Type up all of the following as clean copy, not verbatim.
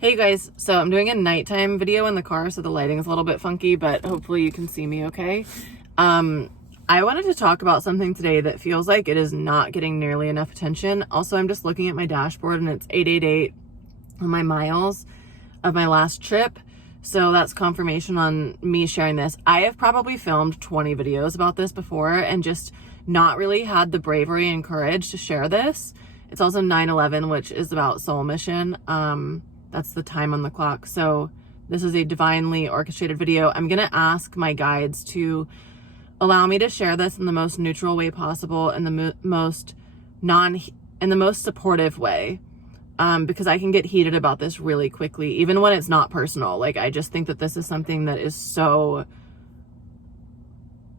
Hey guys, so I'm doing a nighttime video in the car, so the lighting is a little bit funky, but hopefully you can see me okay. I wanted to talk about something today that feels like it is not getting nearly enough attention. Also, I'm just looking at my dashboard and it's 888 on my miles of my last trip. So that's confirmation on me sharing this. I have probably filmed 20 videos about this before and just not really had the bravery and courage to share this. It's also 9/11, which is about soul mission. That's the time on the clock. So this is a divinely orchestrated video. I'm going to ask my guides to allow me to share this in the most neutral way possible, in the most supportive way. Because I can get heated about this really quickly, even when it's not personal. Like, I just think that this is something that is so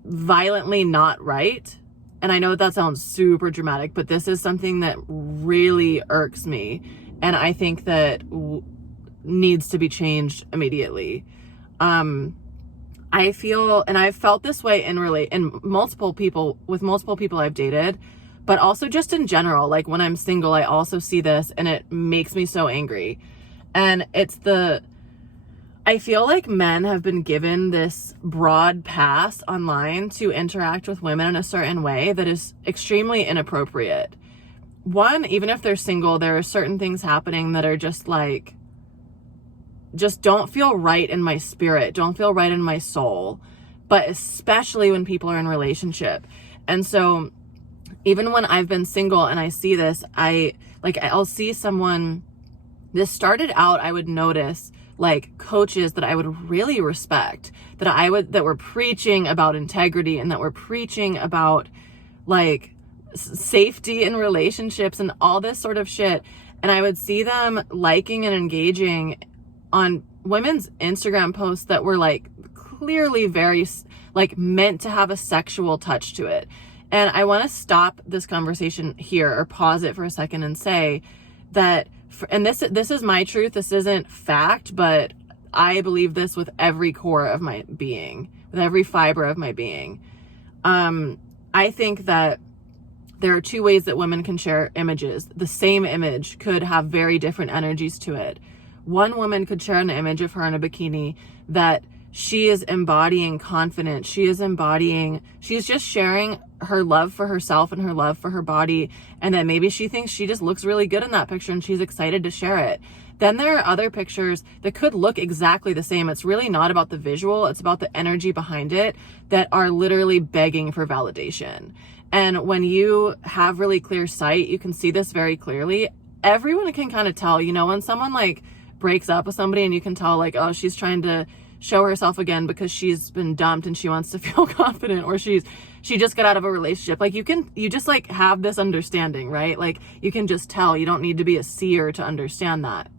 violently not right. And I know that sounds super dramatic, but this is something that really irks me. And I think that needs to be changed immediately. I feel, and I've felt this way with multiple people I've dated, but also just in general. Like when I'm single, I also see this and it makes me so angry. And I feel like men have been given this broad pass online to interact with women in a certain way that is extremely inappropriate. One, even if they're single, there are certain things happening that are just don't feel right in my spirit, don't feel right in my soul, but especially when people are in relationship. And so even when I've been single and I see this, I'll see someone, this started out, I would notice like coaches that I would really respect, that were preaching about integrity and that were preaching about like safety in relationships and all this sort of shit. And I would see them liking and engaging on women's Instagram posts that were like clearly very like meant to have a sexual touch to it. And I want to stop this conversation here, or pause it for a second and say that, and this is my truth, this isn't fact, but I believe this with every core of my being, with every fiber of my being. I think that there are two ways that women can share images. The same image could have very different energies to it. One woman could share an image of her in a bikini that she is embodying confidence. She's just sharing her love for herself and her love for her body. And then maybe she thinks she just looks really good in that picture and she's excited to share it. Then there are other pictures that could look exactly the same. It's really not about the visual. It's about the energy behind it that are literally begging for validation. And when you have really clear sight, you can see this very clearly. Everyone can kind of tell, when someone like breaks up with somebody and you can tell like, oh, she's trying to show herself again because she's been dumped and she wants to feel confident, or she just got out of a relationship. Like you just like have this understanding, right? Like you can just tell. You don't need to be a seer to understand that.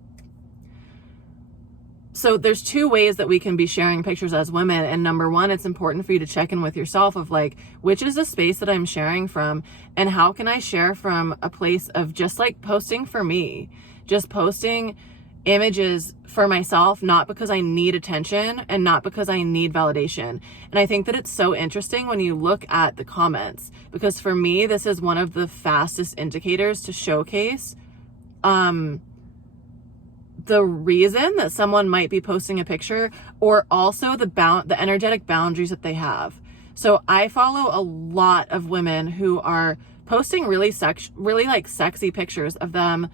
So there's two ways that we can be sharing pictures as women. And number one, it's important for you to check in with yourself of like, which is the space that I'm sharing from, and how can I share from a place of just like posting for me, just posting images for myself, not because I need attention and not because I need validation. And I think that it's so interesting when you look at the comments, because for me, this is one of the fastest indicators to showcase the reason that someone might be posting a picture, or also the energetic boundaries that they have. So I follow a lot of women who are posting really like sexy pictures of them,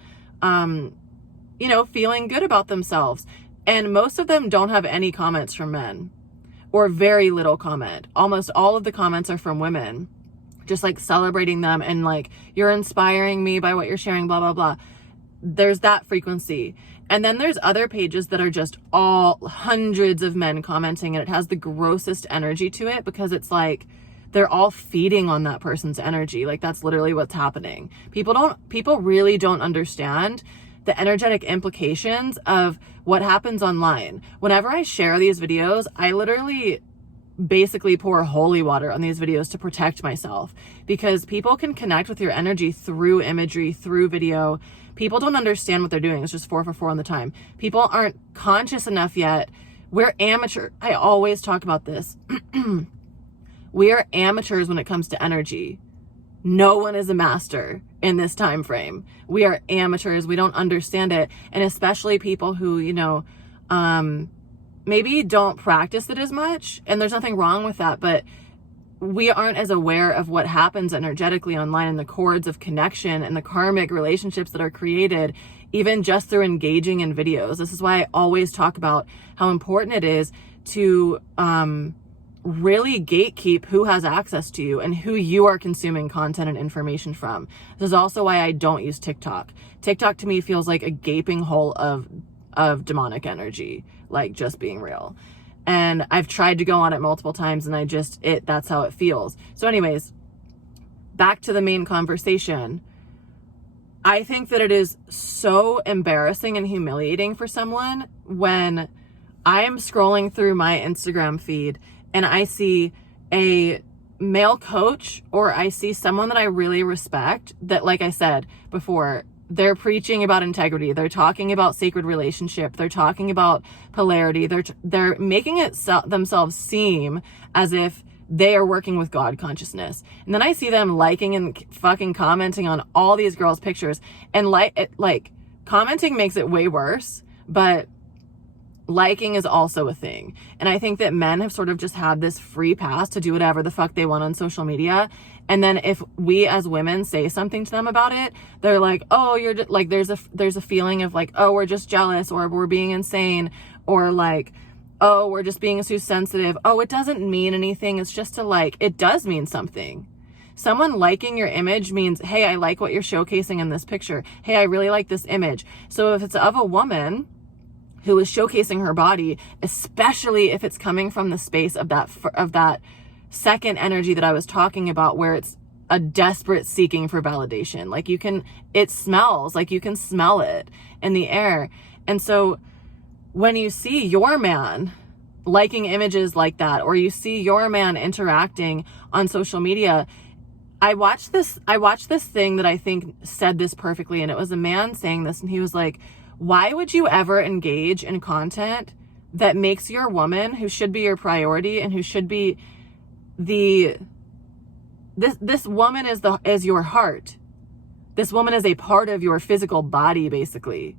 feeling good about themselves. And most of them don't have any comments from men, or very little comment. Almost all of the comments are from women, just like celebrating them and like, you're inspiring me by what you're sharing, blah, blah, blah. There's that frequency. And then there's other pages that are just all hundreds of men commenting, and it has the grossest energy to it because it's like they're all feeding on that person's energy. Like that's literally what's happening. People really don't understand the energetic implications of what happens online. Whenever I share these videos, I literally basically pour holy water on these videos to protect myself, because people can connect with your energy through imagery, through video. People don't understand what they're doing. It's just 4 for 4 on the time. People aren't conscious enough yet. We're amateur. I always talk about this. We are amateurs when it comes to energy. No one is a master in this time frame. We are amateurs. We don't understand it. And especially people who, you know, maybe don't practice it as much. And there's nothing wrong with that, but we aren't as aware of what happens energetically online and the chords of connection and the karmic relationships that are created, even just through engaging in videos. This is why I always talk about how important it is to really gatekeep who has access to you and who you are consuming content and information from. This is also why I don't use TikTok. TikTok to me feels like a gaping hole of demonic energy, like, just being real. And I've tried to go on it multiple times and that's how it feels. So anyways, back to the main conversation. I think that it is so embarrassing and humiliating for someone when I am scrolling through my Instagram feed and I see a male coach, or I see someone that I really respect that, like I said before, they're preaching about integrity. They're talking about sacred relationship. They're talking about polarity. They're making it themselves seem as if they are working with God consciousness. And then I see them liking and fucking commenting on all these girls' pictures, and like commenting makes it way worse, but liking is also a thing. And I think that men have sort of just had this free pass to do whatever the fuck they want on social media. And then if we as women say something to them about it, they're like, oh, you're just, like, there's a feeling of like, oh, we're just jealous, or we're being insane, or like, oh, we're just being too sensitive. Oh, it doesn't mean anything. It's just it does mean something. Someone liking your image means, hey, I like what you're showcasing in this picture. Hey, I really like this image. So if it's of a woman who is showcasing her body, especially if it's coming from the space of that second energy that I was talking about, where it's a desperate seeking for validation. Like, it smells, like you can smell it in the air. And so when you see your man liking images like that, or you see your man interacting on social media, I watched this thing that I think said this perfectly. And it was a man saying this, and he was like, why would you ever engage in content that makes your woman, who should be your priority and who should be this woman is your heart. This woman is a part of your physical body, basically.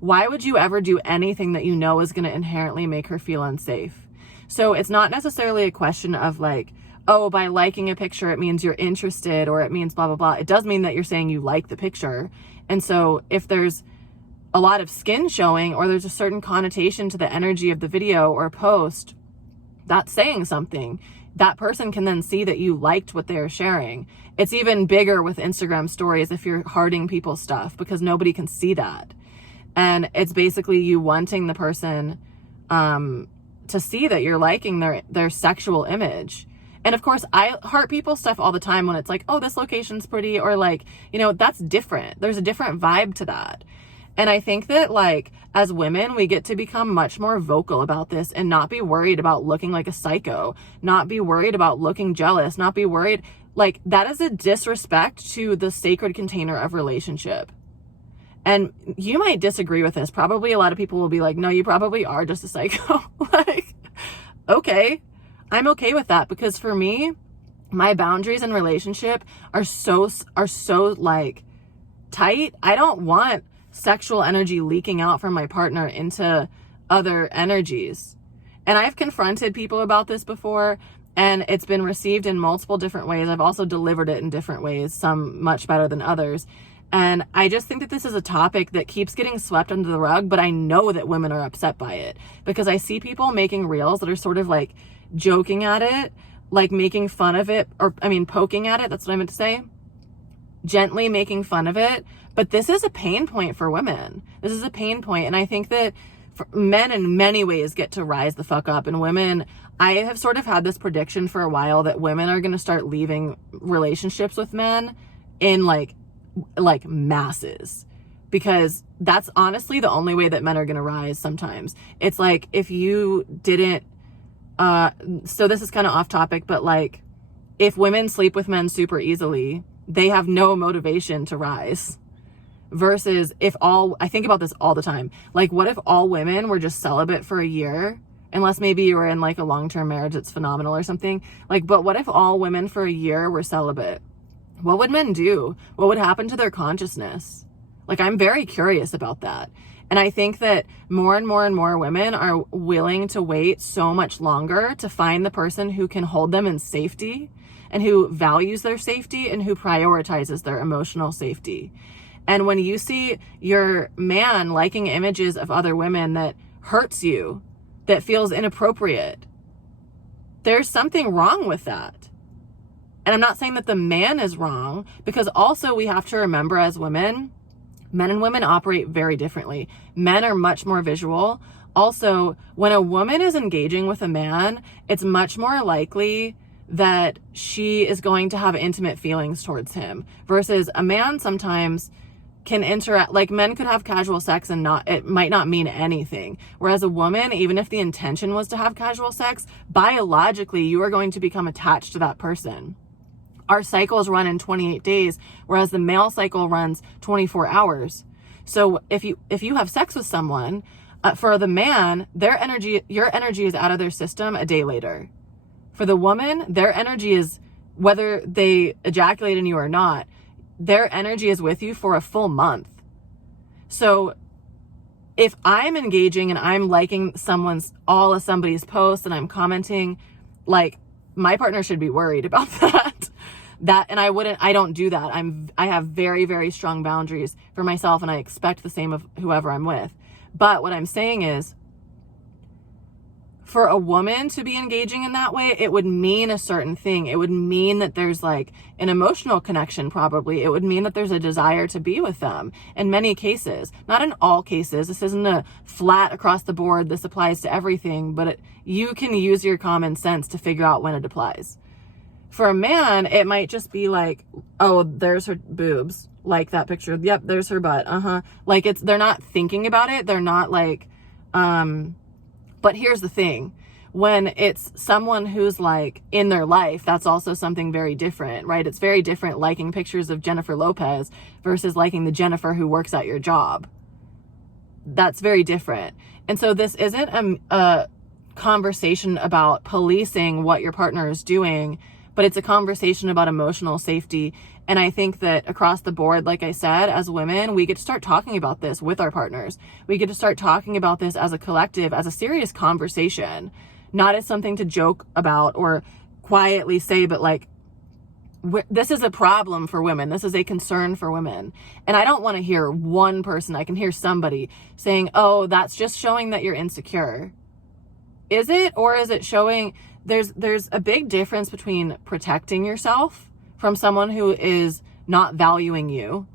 Why would you ever do anything that you know is going to inherently make her feel unsafe? So it's not necessarily a question of like, oh, by liking a picture, it means you're interested, or it means blah, blah, blah. It does mean that you're saying you like the picture. And so if there's a lot of skin showing, or there's a certain connotation to the energy of the video or post, that's saying something. That person can then see that you liked what they're sharing. It's even bigger with Instagram stories if you're hearting people's stuff, because nobody can see that. And it's basically you wanting the person to see that you're liking their sexual image. And of course, I heart people's stuff all the time when it's like, oh, this location's pretty, or like, you know, that's different. There's a different vibe to that. And I think that, like, as women, we get to become much more vocal about this and not be worried about looking like a psycho, not be worried about looking jealous, not be worried. Like, that is a disrespect to the sacred container of relationship. And you might disagree with this. Probably a lot of people will be like, no, you probably are just a psycho. Like, okay, I'm okay with that, because for me, my boundaries in relationship are so like tight. I don't want sexual energy leaking out from my partner into other energies. And I've confronted people about this before, and it's been received in multiple different ways. I've also delivered it in different ways, some much better than others. And I just think that this is a topic that keeps getting swept under the rug, but I know that women are upset by it, because I see people making reels that are sort of like joking at it, like making fun of it, poking at it. That's what I meant to say. Gently making fun of it. But this is a pain point for women. This is a pain point. And I think that men in many ways get to rise the fuck up, and women, I have sort of had this prediction for a while that women are going to start leaving relationships with men in like masses, because that's honestly the only way that men are going to rise sometimes. It's like, if you didn't, so this is kind of off topic, but like, if women sleep with men super easily, they have no motivation to rise. Versus I think about this all the time. Like, what if all women were just celibate for a year? Unless maybe you were in like a long-term marriage that's phenomenal or something. Like, but what if all women for a year were celibate? What would men do? What would happen to their consciousness? Like, I'm very curious about that. And I think that more and more and more women are willing to wait so much longer to find the person who can hold them in safety and who values their safety and who prioritizes their emotional safety. And when you see your man liking images of other women that hurts you, that feels inappropriate, there's something wrong with that. And I'm not saying that the man is wrong, because also we have to remember as women, men and women operate very differently. Men are much more visual. Also, when a woman is engaging with a man, it's much more likely that she is going to have intimate feelings towards him, versus a man sometimes can interact, like men could have casual sex and it might not mean anything. Whereas a woman, even if the intention was to have casual sex, biologically, you are going to become attached to that person. Our cycles run in 28 days, whereas the male cycle runs 24 hours. So if you have sex with someone, for the man, your energy is out of their system a day later. For the woman, their energy is, whether they ejaculate in you or not, their energy is with you for a full month. So if I'm engaging and I'm liking all of somebody's posts and I'm commenting, like, my partner should be worried about that. And I don't do that. I have very, very strong boundaries for myself, and I expect the same of whoever I'm with. But what I'm saying is, for a woman to be engaging in that way, it would mean a certain thing. It would mean that there's like an emotional connection, probably. It would mean that there's a desire to be with them in many cases. Not in all cases. This isn't a flat across the board, this applies to everything, but you can use your common sense to figure out when it applies. For a man, it might just be like, oh, there's her boobs, like that picture. Yep, there's her butt. Like, they're not thinking about it. They're not like, but here's the thing. When it's someone who's like in their life, that's also something very different, right? It's very different liking pictures of Jennifer Lopez versus liking the Jennifer who works at your job. That's very different. And so this isn't a conversation about policing what your partner is doing, but it's a conversation about emotional safety. And I think that across the board, like I said, as women, we get to start talking about this with our partners. We get to start talking about this as a collective, as a serious conversation, not as something to joke about or quietly say, but like, this is a problem for women. This is a concern for women. And I don't want to hear one person. I can hear somebody saying, oh, that's just showing that you're insecure. Is it? Or is it showing there's a big difference between protecting yourself from someone who is not valuing you.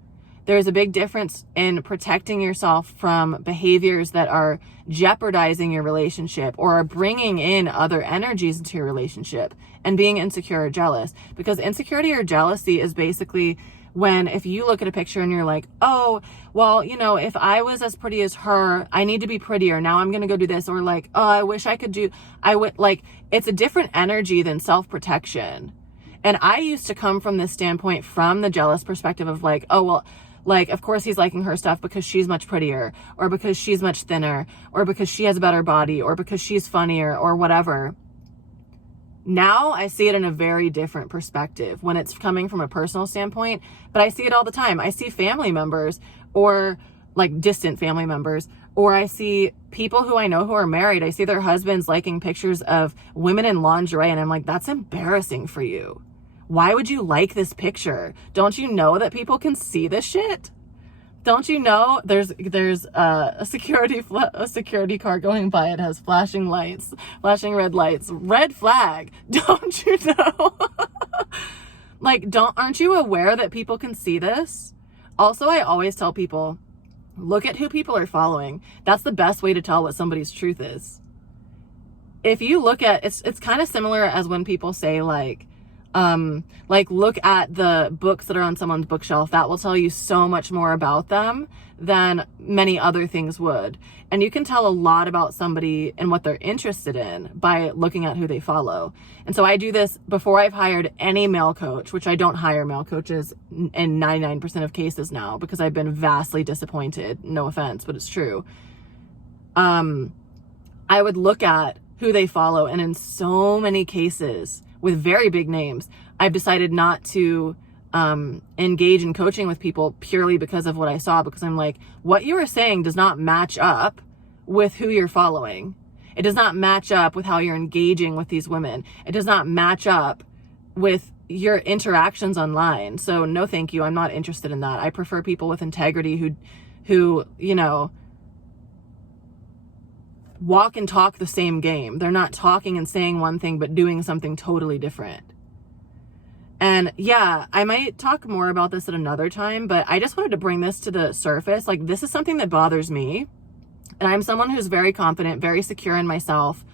There's a big difference in protecting yourself from behaviors that are jeopardizing your relationship or are bringing in other energies into your relationship and being insecure or jealous. Because insecurity or jealousy is basically when, if you look at a picture and you're like, oh, well, if I was as pretty as her, I need to be prettier. Now I'm going to go do this. Or like, oh, I wish I could it's a different energy than self-protection. And I used to come from this standpoint, from the jealous perspective of like, oh, well, like, of course he's liking her stuff because she's much prettier, or because she's much thinner, or because she has a better body, or because she's funnier, or whatever. Now I see it in a very different perspective when it's coming from a personal standpoint, but I see it all the time. I see family members, or like distant family members, or I see people who I know who are married. I see their husbands liking pictures of women in lingerie, and I'm like, that's embarrassing for you. Why would you like this picture? Don't you know that people can see this shit? Don't you know there's a security car going by? It has flashing lights, flashing red lights, red flag. Don't you know? Like, aren't you aware that people can see this? Also, I always tell people, look at who people are following. That's the best way to tell what somebody's truth is. If you look at, it's kind of similar as when people say like look at the books that are on someone's bookshelf. That will tell you so much more about them than many other things would. And you can tell a lot about somebody and what they're interested in by looking at who they follow. And so I do this before I've hired any male coach, which I don't hire male coaches in 99% of cases now because I've been vastly disappointed. No offense, but it's true. I would look at who they follow, and in so many cases with very big names, I've decided not to engage in coaching with people purely because of what I saw, because I'm like, what you are saying does not match up with who you're following. It does not match up with how you're engaging with these women. It does not match up with your interactions online. So no, thank you. I'm not interested in that. I prefer people with integrity who, you know, walk and talk the same game. They're not talking and saying one thing, but doing something totally different. And yeah, I might talk more about this at another time, but I just wanted to bring this to the surface. Like, this is something that bothers me. And I'm someone who's very confident, very secure in myself.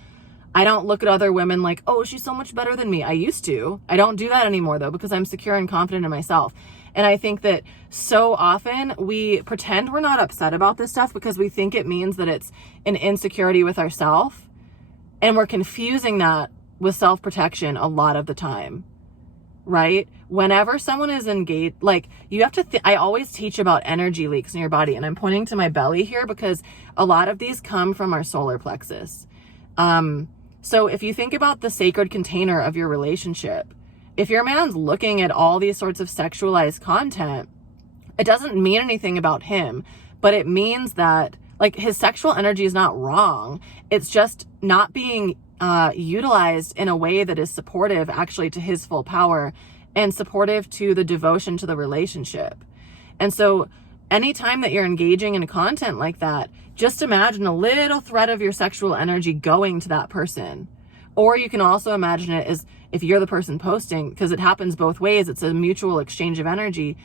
I don't look at other women like, oh, she's so much better than me. I used to. I don't do that anymore, though, because I'm secure and confident in myself. And I think that so often we pretend we're not upset about this stuff because we think it means that it's an insecurity with ourselves. And we're confusing that with self-protection a lot of the time, right? Whenever someone is engaged, like, you have to, I always teach about energy leaks in your body. And I'm pointing to my belly here because a lot of these come from our solar plexus. So if you think about the sacred container of your relationship, if your man's looking at all these sorts of sexualized content, it doesn't mean anything about him, but it means that, like, his sexual energy is not wrong. It's just not being utilized in a way that is supportive actually to his full power and supportive to the devotion to the relationship. And so anytime that you're engaging in content like that, just imagine a little thread of your sexual energy going to that person. Or you can also imagine it as if you're the person posting, because it happens both ways. It's a mutual exchange of energy.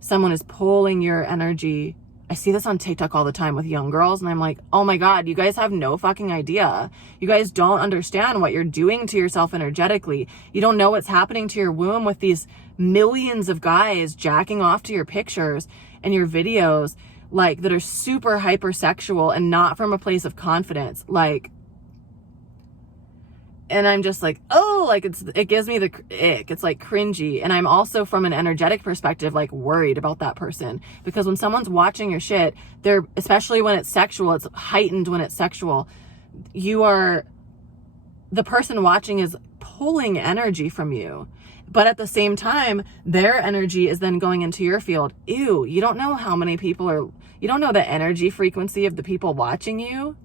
Someone is pulling your energy. I see this on TikTok all the time with young girls, and I'm like, oh my God, you guys have no fucking idea. You guys don't understand what you're doing to yourself energetically. You don't know what's happening to your womb with these millions of guys jacking off to your pictures and your videos, like, that are super hypersexual and not from a place of confidence. Like, and I'm just like, oh, like, it gives me the ick. It's like cringy. And I'm also, from an energetic perspective, like, worried about that person, because when someone's watching your shit, they're, especially when it's sexual, it's heightened when it's sexual. The person watching is pulling energy from you. But at the same time, their energy is then going into your field. Ew, you don't know how many people you don't know the energy frequency of the people watching you.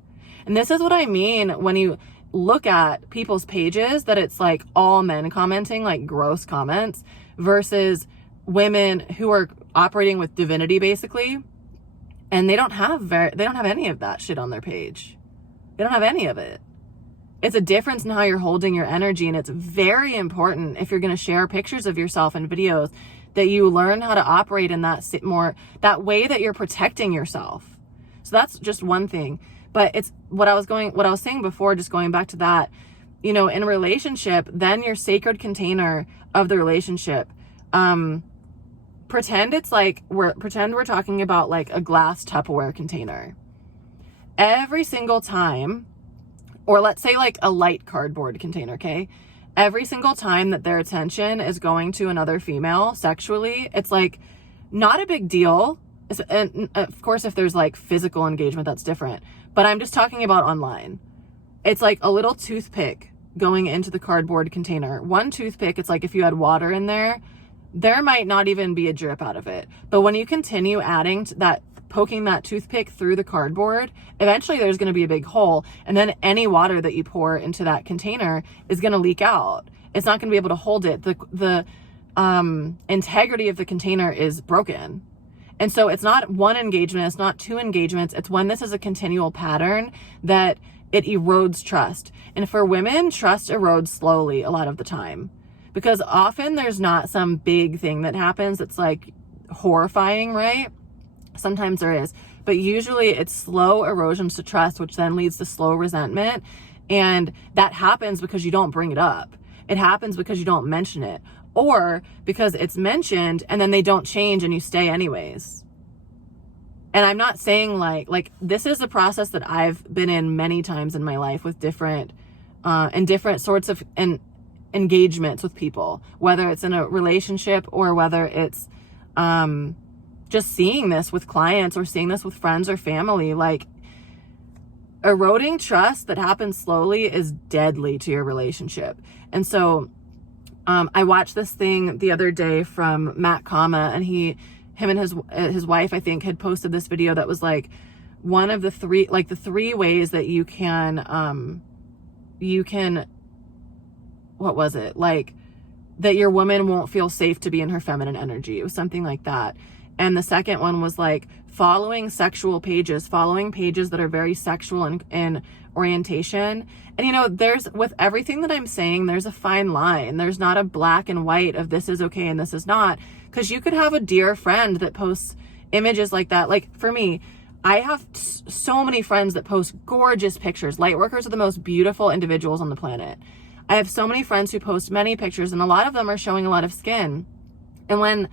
And this is what I mean when you look at people's pages, that it's like all men commenting, like gross comments, versus women who are operating with divinity, basically. And they don't have any of that shit on their page. They don't have any of it. It's a difference in how you're holding your energy, and it's very important, if you're going to share pictures of yourself and videos, that you learn how to operate in that way that you're protecting yourself. So that's just one thing. But it's what I was saying before, just going back to that, you know, in a relationship, then your sacred container of the relationship, pretend we're talking about like a glass Tupperware container. Every single time, or let's say like a light cardboard container, okay? Every single time that their attention is going to another female sexually, it's like not a big deal. And of course, if there's like physical engagement, that's different. But I'm just talking about online. It's like a little toothpick going into the cardboard container. One toothpick, it's like if you had water in there might not even be a drip out of it. But when you continue adding to that, poking that toothpick through the cardboard, eventually there's going to be a big hole. And then any water that you pour into that container is going to leak out. It's not going to be able to hold it. The integrity of the container is broken. And so it's not one engagement, it's not two engagements. It's when this is a continual pattern that it erodes trust. And for women, trust erodes slowly a lot of the time, because often there's not some big thing that happens that's like horrifying, right? Sometimes there is, but usually it's slow erosions to trust, which then leads to slow resentment. And that happens because you don't bring it up. It happens because you don't mention it, or because it's mentioned and then they don't change and you stay anyways. And I'm not saying like this is a process that I've been in many times in my life with different sorts of engagements with people, whether it's in a relationship or whether it's just seeing this with clients or seeing this with friends or family. Like, eroding trust that happens slowly is deadly to your relationship. And so I watched this thing the other day from Matt Kama, and him and his wife, I think, had posted this video that was like one of the three, like the 3 ways that you can, what was it? Like that your woman won't feel safe to be in her feminine energy. It was something like that. And the second one was like following sexual pages, following pages that are very sexual in orientation. And you know, with everything that I'm saying, there's a fine line. There's not a black and white of this is okay and this is not. Because you could have a dear friend that posts images like that. Like for me, I have so many friends that post gorgeous pictures. Lightworkers are the most beautiful individuals on the planet. I have so many friends who post many pictures, and a lot of them are showing a lot of skin. And when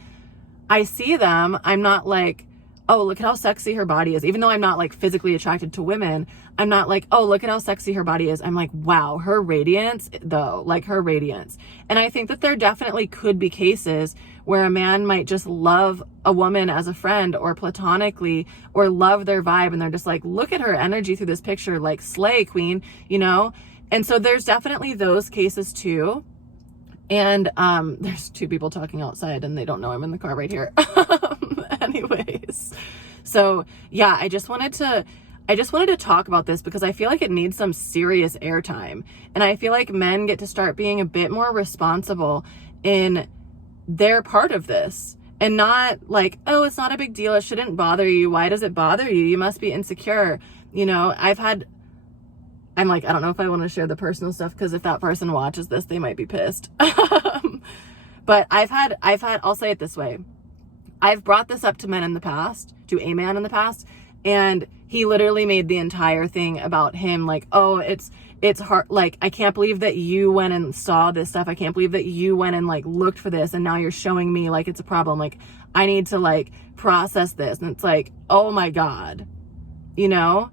I see them, I'm not like, oh, look at how sexy her body is. Even though I'm not like physically attracted to women, I'm not like, oh, look at how sexy her body is. I'm like, wow, her radiance though, like her radiance. And I think that there definitely could be cases where a man might just love a woman as a friend or platonically, or love their vibe. And they're just like, look at her energy through this picture, like slay queen, you know? And so there's definitely those cases too. And there's 2 people talking outside and they don't know I'm in the car right here. Anyways, so yeah, I just wanted to talk about this because I feel like it needs some serious airtime. And I feel like men get to start being a bit more responsible in their part of this, and not like, oh, it's not a big deal, it shouldn't bother you. Why does it bother you? You must be insecure. You know, I'm like, I don't know if I want to share the personal stuff, because if that person watches this, they might be pissed. But I've had, I'll say it this way. I've brought this up to men in the past, to a man in the past, and he literally made the entire thing about him like, oh, it's hard. Like, I can't believe that you went and saw this stuff. I can't believe that you went and like looked for this, and now you're showing me like it's a problem. Like, I need to like process this. And it's like, oh my God, you know?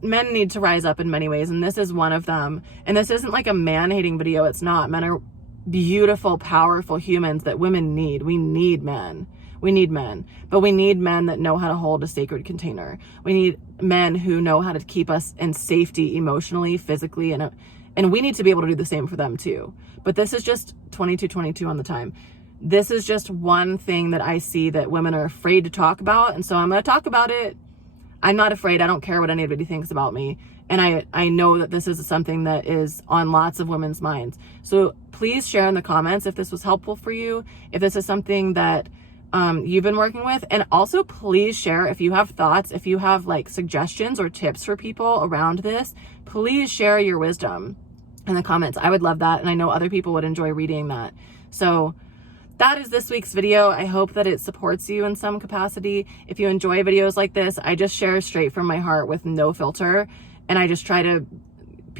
Men need to rise up in many ways, and this is one of them. And this isn't like a man-hating video. It's not. Men are beautiful, powerful humans that women need. We need men. We need men. But we need men that know how to hold a sacred container. We need men who know how to keep us in safety emotionally, physically, and we need to be able to do the same for them too. But this is just 22 on the time. This is just one thing that I see that women are afraid to talk about, and so I'm going to talk about it. I'm not afraid. I don't care what anybody thinks about me. And I know that this is something that is on lots of women's minds. So please share in the comments if this was helpful for you, if this is something that you've been working with. And also please share if you have thoughts, if you have like suggestions or tips for people around this, please share your wisdom in the comments. I would love that. And I know other people would enjoy reading that. So that is this week's video. I hope that it supports you in some capacity. If you enjoy videos like this, I just share straight from my heart with no filter. And I just try to,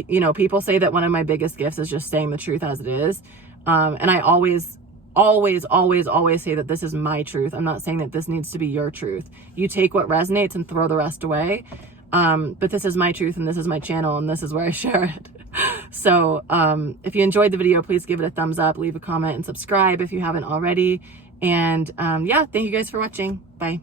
you know, people say that one of my biggest gifts is just saying the truth as it is. And I always say that this is my truth. I'm not saying that this needs to be your truth. You take what resonates and throw the rest away. But this is my truth, and this is my channel, and this is where I share it. So if you enjoyed the video, please give it a thumbs up, leave a comment, and subscribe if you haven't already. And yeah, thank you guys for watching. Bye.